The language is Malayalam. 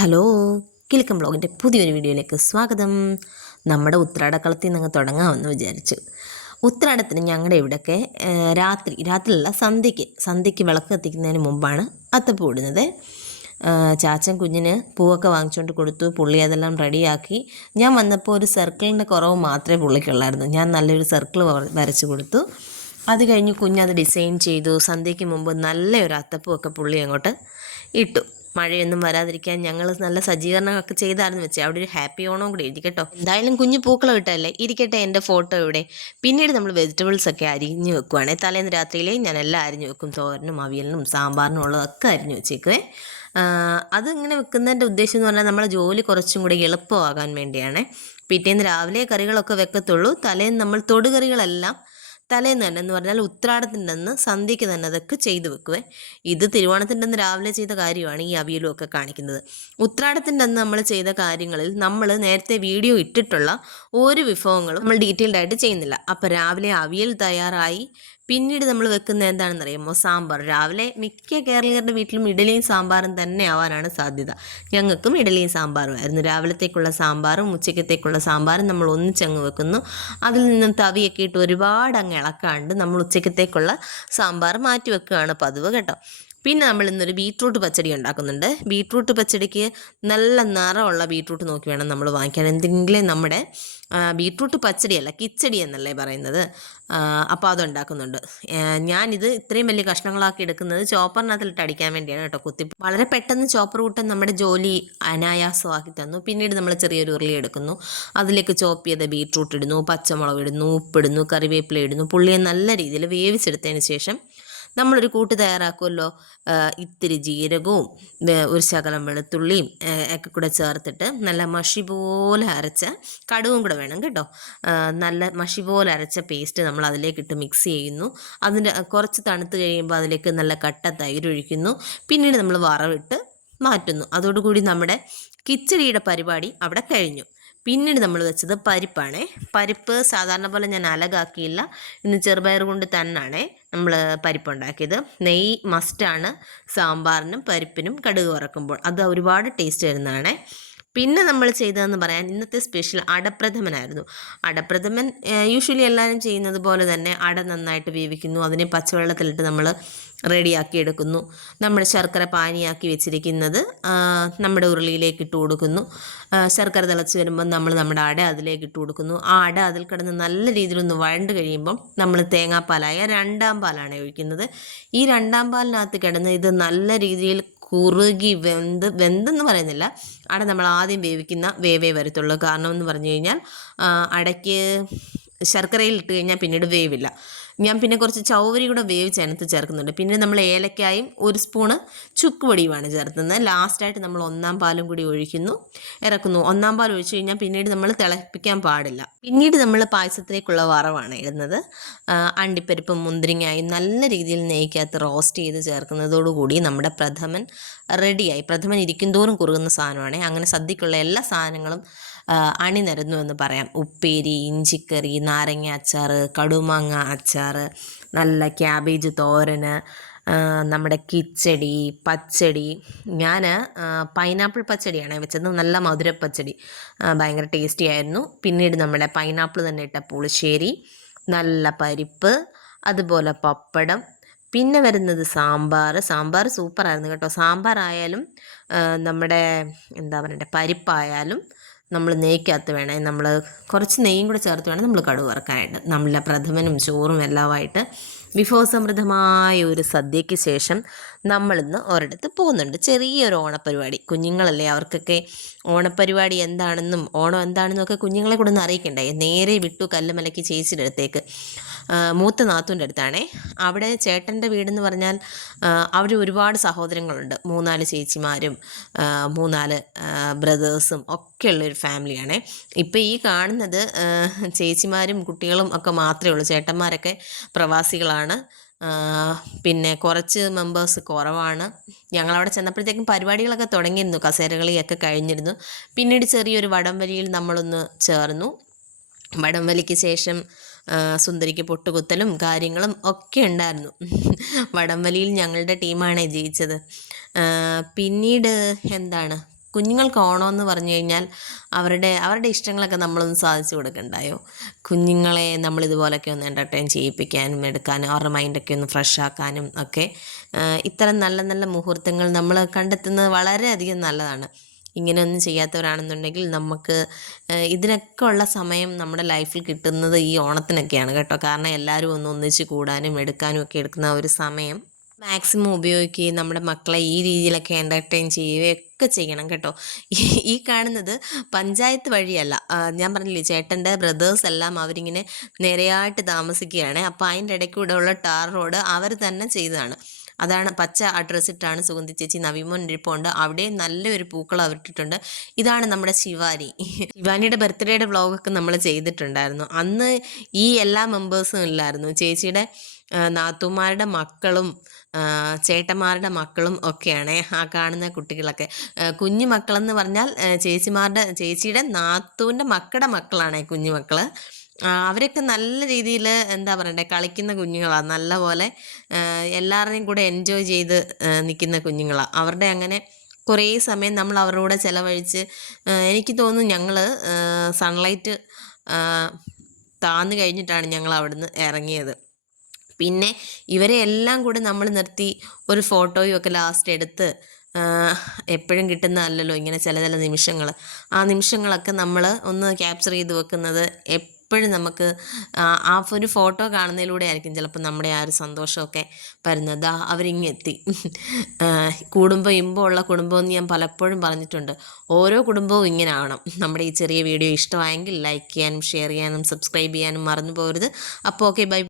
ഹലോ, കിലുക്കം ബ്ലോഗിൻ്റെ പുതിയൊരു വീഡിയോയിലേക്ക് സ്വാഗതം. നമ്മുടെ ഉത്രാടക്കളത്തിൽ നിന്ന് തുടങ്ങാമെന്ന് വിചാരിച്ചു. ഉത്രാടത്തിന് ഞങ്ങളുടെ ഇവിടെയൊക്കെ രാത്രിയല്ല സന്ധ്യയ്ക്ക് വിളക്ക് കത്തിക്കുന്നതിന് മുമ്പാണ് അത്തപ്പൂ ഇടുന്നത്. ചാച്ചൻ കുഞ്ഞിന് പൂവൊക്കെ വാങ്ങിച്ചുകൊണ്ട് കൊടുത്തു. പുള്ളി അതെല്ലാം റെഡിയാക്കി. ഞാൻ വന്നപ്പോൾ ഒരു സർക്കിളിൻ്റെ കുറവ് മാത്രമേ പുള്ളിക്കുള്ളായിരുന്നു. ഞാൻ നല്ലൊരു സർക്കിൾ വരച്ച് കൊടുത്തു. അത് കഴിഞ്ഞ് കുഞ്ഞത് ഡിസൈൻ ചെയ്തു. സന്ധ്യയ്ക്ക് മുമ്പ് നല്ലൊരു അത്തപ്പൂവൊക്കെ പുള്ളി അങ്ങോട്ട് ഇട്ടു. മഴയൊന്നും വരാതിരിക്കാൻ ഞങ്ങൾ നല്ല സജ്ജീകരണമൊക്കെ ചെയ്തായിരുന്നു വെച്ചേ. അവിടെ ഒരു ഹാപ്പി ഓണവും കൂടി ഇരിക്കട്ടോ. എന്തായാലും കുഞ്ഞു പൂക്കളം ഇട്ടല്ലേ ഇരിക്കട്ടെ. എൻ്റെ ഫോട്ടോ ഇവിടെ. പിന്നീട് നമ്മൾ വെജിറ്റബിൾസ് ഒക്കെ അരിഞ്ഞ് വെക്കുവാണേ. തലേന്ന് രാത്രിയിലേ ഞാൻ എല്ലാം അരിഞ്ഞ് വെക്കും. തോരനും അവിയലിനും സാമ്പാറിനും ഉള്ളതൊക്കെ അരിഞ്ഞ് വെച്ചേക്കുവേ. അതിങ്ങനെ വെക്കുന്നതിൻ്റെ ഉദ്ദേശം എന്ന് പറഞ്ഞാൽ നമ്മളെ ജോലി കുറച്ചും കൂടി എളുപ്പമാകാൻ വേണ്ടിയാണ്. പിറ്റേന്ന് രാവിലെ കറികളൊക്കെ വെക്കത്തുള്ളൂ. തലേന്ന് നമ്മൾ തൊടുകറികളെല്ലാം തലേന്ന് തന്നെ എന്ന് പറഞ്ഞാൽ ഉത്രാടത്തിൻ്റെ അന്ന് സന്ധ്യയ്ക്ക് തന്നെ അതൊക്കെ ചെയ്തു വെക്കുവേ. ഇത് തിരുവോണത്തിൻ്റെ അന്ന് രാവിലെ ചെയ്ത കാര്യമാണ് ഈ അവിയലും ഒക്കെ കാണിക്കുന്നത്. ഉത്രാടത്തിൻ്റെ അന്ന് നമ്മൾ ചെയ്ത കാര്യങ്ങളിൽ നമ്മൾ നേരത്തെ വീഡിയോ ഇട്ടിട്ടുള്ള ഒരു വിഭവങ്ങളും നമ്മൾ ഡീറ്റെയിൽഡ് ആയിട്ട് ചെയ്യുന്നില്ല. അപ്പോൾ രാവിലെ അവിയൽ തയ്യാറായി. പിന്നീട് നമ്മൾ വെക്കുന്നത് എന്താണെന്ന് അറിയാമോ? സാമ്പാർ. രാവിലെ മിക്ക കേരളീയരുടെ വീട്ടിലും ഇഡലിയും സാമ്പാറും തന്നെ ആവാനാണ് സാധ്യത. ഞങ്ങൾക്കും ഇഡലിയും സാമ്പാറുമായിരുന്നു. രാവിലത്തേക്കുള്ള സാമ്പാറും ഉച്ചക്കത്തേക്കുള്ള സാമ്പാറും നമ്മൾ ഒന്നിച്ചങ്ങ് വെക്കുന്നു. അതിൽ നിന്നും തവിയൊക്കെ ഇട്ട് ഒരുപാട് അങ്ങ് ഇളക്കാണ്ട് നമ്മൾ ഉച്ചക്കത്തേക്കുള്ള സാമ്പാർ മാറ്റി വെക്കുകയാണ് പതിവ് കേട്ടോ. പിന്നെ നമ്മൾ ഇന്നൊരു ബീട്രൂട്ട് പച്ചടി ഉണ്ടാക്കുന്നുണ്ട്. ബീട്രൂട്ട് പച്ചടിക്ക് നല്ല നിറമുള്ള ബീട്രൂട്ട് നോക്കി വേണം നമ്മൾ വാങ്ങിക്കാൻ. എന്തെങ്കിലും നമ്മുടെ ബീട്രൂട്ട് പച്ചടിയല്ല, കിച്ചടി എന്നല്ലേ പറയുന്നത്. അപ്പോൾ അതുണ്ടാക്കുന്നുണ്ട്. ഞാനിത് ഇത്രയും വലിയ കഷ്ണങ്ങളാക്കി എടുക്കുന്നത് ചോപ്പറിനകത്തിലിട്ട് അടിക്കാൻ വേണ്ടിയാണ് കേട്ടോ. വളരെ പെട്ടെന്ന് ചോപ്പർ കൂട്ടൻ നമ്മുടെ ജോലി അനായാസമാക്കി തന്നു. പിന്നീട് നമ്മൾ ചെറിയൊരു ഉരുളി എടുക്കുന്നു. അതിലേക്ക് ചോപ്പ് ചെയ്ത ബീട്രൂട്ട് ഇടുന്നു, പച്ചമുളക് ഇടുന്നു, ഉപ്പിടുന്നു, കറിവേപ്പില ഇടുന്നു. പുള്ളിയെ നല്ല രീതിയിൽ വേവിച്ചെടുത്തതിന് ശേഷം നമ്മളൊരു കൂട്ട് തയ്യാറാക്കുമല്ലോ. ഇത്തിരി ജീരകവും ഒരു ശകലം വെളുത്തുള്ളിയും ഒക്കെ കൂടെ ചേർത്തിട്ട് നല്ല മഷി പോലെ അരച്ച കടുവും കൂടെ വേണം കേട്ടോ. നല്ല മഷി പോലെ അരച്ച പേസ്റ്റ് നമ്മൾ അതിലേക്കിട്ട് മിക്സ് ചെയ്യുന്നു. അതിൻ്റെ കുറച്ച് തണുത്ത് കഴിയുമ്പോൾ അതിലേക്ക് നല്ല കട്ട തൈര് ഒഴിക്കുന്നു. പിന്നീട് നമ്മൾ വറവിട്ട് മാറ്റുന്നു. അതോടുകൂടി നമ്മുടെ കിച്ചടിയുടെ പരിപാടി അവിടെ കഴിഞ്ഞു. പിന്നീട് നമ്മൾ വെച്ചത് പരിപ്പാണേ. പരിപ്പ് സാധാരണ പോലെ ഞാൻ അലകാക്കിയില്ല. ഇന്ന് ചെറുപയർ കൊണ്ട് തന്നെയാണേ നമ്മൾ പരിപ്പുണ്ടാക്കിയത്. നെയ്യ് മസ്റ്റാണ് സാമ്പാറിനും പരിപ്പിനും കടുക് വറക്കുമ്പോൾ. അത് ഒരുപാട് ടേസ്റ്റ് വരുന്നതാണേ. പിന്നെ നമ്മൾ ചെയ്തതെന്ന് പറയാൻ ഇന്നത്തെ സ്പെഷ്യൽ അടപ്രഥമനായിരുന്നു. അടപ്രഥമൻ യൂഷ്വലി എല്ലാവരും ചെയ്യുന്നത് പോലെ തന്നെ അട നന്നായിട്ട് വേവിക്കുന്നു. അതിനെ പച്ചവെള്ളത്തിലിട്ട് നമ്മൾ റെഡിയാക്കി എടുക്കുന്നു. നമ്മുടെ ശർക്കര പാനിയാക്കി വെച്ചിരിക്കുന്നത് നമ്മുടെ ഉരുളിയിലേക്ക് ഇട്ട് കൊടുക്കുന്നു. ശർക്കര തിളച്ച് വരുമ്പോൾ നമ്മൾ നമ്മുടെ അട അതിലേക്ക് ഇട്ട് കൊടുക്കുന്നു. ആ അട അതിൽ കിടന്ന് നല്ല രീതിയിലൊന്ന് വഴണ്ട് കഴിയുമ്പം നമ്മൾ തേങ്ങാപ്പാലായ രണ്ടാം പാലാണ് ഒഴിക്കുന്നത്. ഈ രണ്ടാം പാലിനകത്ത് കിടന്ന് ഇത് നല്ല രീതിയിൽ കുറുകി വെന്തെന്ന് പറയുന്നില്ല. അട നമ്മൾ ആദ്യം വേവിക്കുന്ന വേവേ വരത്തുള്ളൂ. കാരണം എന്ന് പറഞ്ഞു കഴിഞ്ഞാൽ അടയ്ക്ക് ശർക്കരയിൽ ഇട്ട് കഴിഞ്ഞാൽ പിന്നീട് വേവില്ല. ഞാൻ പിന്നെ കുറച്ച് ചൗവരി കൂടെ വേവിച്ച് അതിനകത്ത് ചേർക്കുന്നുണ്ട്. പിന്നെ നമ്മൾ ഏലക്കായും ഒരു സ്പൂണ് ചുക്ക് പൊടിയുമാണ് ചേർക്കുന്നത്. ലാസ്റ്റായിട്ട് നമ്മൾ ഒന്നാം പാലും കൂടി ഒഴിക്കുന്നു, ഇറക്കുന്നു. ഒന്നാം പാൽ ഒഴിച്ചു കഴിഞ്ഞാൽ പിന്നീട് നമ്മൾ തിളപ്പിക്കാൻ പാടില്ല. പിന്നീട് നമ്മൾ പായസത്തിലേക്കുള്ള വറവാണ് ഇടുന്നത്. അണ്ടിപ്പരിപ്പും മുന്തിരിങ്ങായും നല്ല രീതിയിൽ നെയ്ക്കകത്ത് റോസ്റ്റ് ചെയ്ത് ചേർക്കുന്നതോടുകൂടി നമ്മുടെ പ്രഥമൻ റെഡിയായി. പ്രഥമൻ ഇരിക്കും തോറും കുറുകുന്ന സാധനമാണ്. അങ്ങനെ സദ്യക്കുള്ള എല്ലാ സാധനങ്ങളും അണിനിരന്നു എന്ന് പറയാം. ഉപ്പേരി, ഇഞ്ചിക്കറി, നാരങ്ങ അച്ചാർ, കടുമാങ്ങ അച്ചാർ, നല്ല ക്യാബേജ് തോരന്, നമ്മുടെ കിച്ചടി, പച്ചടി. ഞാൻ പൈനാപ്പിൾ പച്ചടിയാണ് വെച്ചത്. നല്ല മധുരപ്പച്ചടി, ഭയങ്കര ടേസ്റ്റി ആയിരുന്നു. പിന്നീട് നമ്മുടെ പൈനാപ്പിൾ തന്നെ ഇട്ട പുളിശ്ശേരി, നല്ല പരിപ്പ്, അതുപോലെ പപ്പടം. പിന്നെ വരുന്നത് സാമ്പാർ സൂപ്പറായിരുന്നു കേട്ടോ. സാമ്പാറായാലും നമ്മുടെ എന്താ പറയണ്ടേ പരിപ്പായാലും നമ്മൾ നെയ്ക്കകത്ത് വേണേ നമ്മൾ കുറച്ച് നെയ്യും കൂടെ ചേർത്ത് വേണം നമ്മൾ കടുക് വറക്കാനായിട്ട്. നമ്മളെ പ്രഥമനും ചോറും എല്ലാമായിട്ട് വിഭവസമൃദ്ധമായ ഒരു സദ്യയ്ക്ക് ശേഷം നമ്മളിന്ന് ഒരിടത്ത് പോകുന്നുണ്ട്. ചെറിയൊരു ഓണപ്പരിപാടി. കുഞ്ഞുങ്ങളല്ലേ, അവർക്കൊക്കെ ഓണപ്പരിപാടി എന്താണെന്നും ഓണം എന്താണെന്നും ഒക്കെ കുഞ്ഞുങ്ങളെ കൂടെ ഒന്ന് അറിയിക്കണ്ടേ. നേരെ വിട്ടു കല്ലുമലയ്ക്ക് ചേച്ചിയുടെ അടുത്തേക്ക്, മൂത്ത നാത്തൂൻ്റെ അടുത്താണേ. അവിടെ ചേട്ടൻ്റെ വീടെന്ന് പറഞ്ഞാൽ അവർ ഒരുപാട് സഹോദരങ്ങളുണ്ട്. 3-4 ചേച്ചിമാരും 3-4 ബ്രദേഴ്സും ഒക്കെയുള്ളൊരു ഫാമിലിയാണേ. ഇപ്പോൾ ഈ കാണുന്നത് ചേച്ചിമാരും കുട്ടികളും ഒക്കെ മാത്രമേ ഉള്ളൂ. ചേട്ടന്മാരൊക്കെ പ്രവാസികളാണ്. പിന്നെ കുറച്ച് മെമ്പേഴ്സ് കുറവാണ്. ഞങ്ങളവിടെ ചെന്നപ്പോഴത്തേക്കും പരിപാടികളൊക്കെ തുടങ്ങിയിരുന്നു. കസേരകളിയൊക്കെ കഴിഞ്ഞിരുന്നു. പിന്നീട് ചെറിയൊരു വടംവലിയിൽ നമ്മളൊന്ന് ചേർന്നു. വടംവലിക്ക് ശേഷം സുന്ദരിക്ക് പൊട്ടുകുത്തലും കാര്യങ്ങളും ഒക്കെ ഉണ്ടായിരുന്നു. വടംവലിയിൽ ഞങ്ങളുടെ ടീമാണ് ജയിച്ചത്. പിന്നീട് എന്താണ് കുഞ്ഞുങ്ങൾക്ക് ഓണമെന്ന് പറഞ്ഞു കഴിഞ്ഞാൽ അവരുടെ ഇഷ്ടങ്ങളൊക്കെ നമ്മളൊന്ന് സാധിച്ചു കൊടുക്കണ്ടായോ? കുഞ്ഞുങ്ങളെ നമ്മളിതുപോലൊക്കെ ഒന്ന് എൻ്റർടൈൻ ചെയ്യിപ്പിക്കാനും എടുക്കാനും അവരുടെ മൈൻഡൊക്കെ ഒന്ന് ഫ്രഷ് ആക്കാനും ഒക്കെ ഇത്തരം നല്ല നല്ല മുഹൂർത്തങ്ങൾ നമ്മൾ കണ്ടെത്തുന്നത് വളരെയധികം നല്ലതാണ്. ഇങ്ങനെയൊന്നും ചെയ്യാത്തവരാണെന്നുണ്ടെങ്കിൽ നമുക്ക് ഇതിനൊക്കെ ഉള്ള സമയം നമ്മുടെ ലൈഫിൽ കിട്ടുന്നത് ഈ ഓണത്തിനൊക്കെയാണ് കേട്ടോ. കാരണം എല്ലാവരും ഒന്ന് ഒന്നിച്ച് കൂടാനും എടുക്കാനും ഒക്കെ എടുക്കുന്ന ഒരു സമയം മാക്സിമം ഉപയോഗിക്കുകയും നമ്മുടെ മക്കളെ ഈ രീതിയിലൊക്കെ എൻ്റർടൈൻ ചെയ്യുകയൊക്കെ ചെയ്യണം കേട്ടോ. ഈ കാണുന്നത് പഞ്ചായത്ത് വഴിയല്ല, ഞാൻ പറഞ്ഞില്ലേ ചേട്ടൻ്റെ ബ്രദേഴ്സ് എല്ലാം അവരിങ്ങനെ നിരയായിട്ട് താമസിക്കുകയാണ്. അപ്പോൾ അതിൻ്റെ ഇടയ്ക്കൂടെ ഉള്ള ടാർ റോഡ് അവർ തന്നെ ചെയ്തതാണ്. അതാണ് പച്ച അഡ്രസ്സ് ഇട്ടാണ് സുഗന്ധി ചേച്ചി നവിമോൻ ഇരിപ്പുണ്ട്. അവിടെയും നല്ലൊരു പൂക്കളം അവരിട്ടിട്ടുണ്ട്. ഇതാണ് നമ്മുടെ ശിവാനിയുടെ ബർത്ത്ഡേയുടെ വ്ളോഗൊക്കെ നമ്മൾ ചെയ്തിട്ടുണ്ടായിരുന്നു. അന്ന് ഈ എല്ലാ മെമ്പേഴ്സും ഇല്ലായിരുന്നു. ചേച്ചിയുടെ നാത്തൂമാരുടെ മക്കളും ചേട്ടന്മാരുടെ മക്കളും ഒക്കെയാണ് ആ കാണുന്ന കുട്ടികളൊക്കെ. കുഞ്ഞു മക്കളെന്ന് പറഞ്ഞാൽ ചേച്ചിയുടെ നാത്തൂൻ്റെ മക്കളാണ് കുഞ്ഞു മക്കൾ. അവരൊക്കെ നല്ല രീതിയിൽ എന്താ പറയണ്ടേ കളിക്കുന്ന കുഞ്ഞുങ്ങളാണ്. നല്ലപോലെ എല്ലാവരുടെയും കൂടെ എൻജോയ് ചെയ്ത് നിൽക്കുന്ന കുഞ്ഞുങ്ങളാണ്. അവരുടെ അങ്ങനെ കുറേ സമയം നമ്മൾ അവരുടെ കൂടെ ചിലവഴിച്ച് എനിക്ക് തോന്നുന്നു ഞങ്ങൾ സൺലൈറ്റ് താന്നു കഴിഞ്ഞിട്ടാണ് ഞങ്ങൾ അവിടുന്ന് ഇറങ്ങിയത്. പിന്നെ ഇവരെ എല്ലാം കൂടെ നമ്മൾ നിർത്തി ഒരു ഫോട്ടോയും ഒക്കെ ലാസ്റ്റ് എടുത്ത് എപ്പോഴും കിട്ടുന്നതല്ലല്ലോ ഇങ്ങനെ ചില നിമിഷങ്ങൾ. ആ നിമിഷങ്ങളൊക്കെ നമ്മൾ ഒന്ന് ക്യാപ്ചർ ചെയ്ത് വെക്കുന്നത് എപ്പോഴും നമുക്ക് ആ ഒരു ഫോട്ടോ കാണുന്നതിലൂടെ ആയിരിക്കും ചിലപ്പോൾ നമ്മുടെ ആ ഒരു സന്തോഷമൊക്കെ വരുന്നത്. അവരിങ്ങെത്തി. കുടുംബം ഇമ്പമുള്ള കുടുംബമെന്ന് ഞാൻ പലപ്പോഴും പറഞ്ഞിട്ടുണ്ട്. ഓരോ കുടുംബവും ഇങ്ങനെ ആവണം. നമ്മുടെ ഈ ചെറിയ വീഡിയോ ഇഷ്ടമായെങ്കിൽ ലൈക്ക് ചെയ്യാനും ഷെയർ ചെയ്യാനും സബ്സ്ക്രൈബ് ചെയ്യാനും മറന്നു പോകരുത്. അപ്പോൾ ഓക്കെ, ബൈ.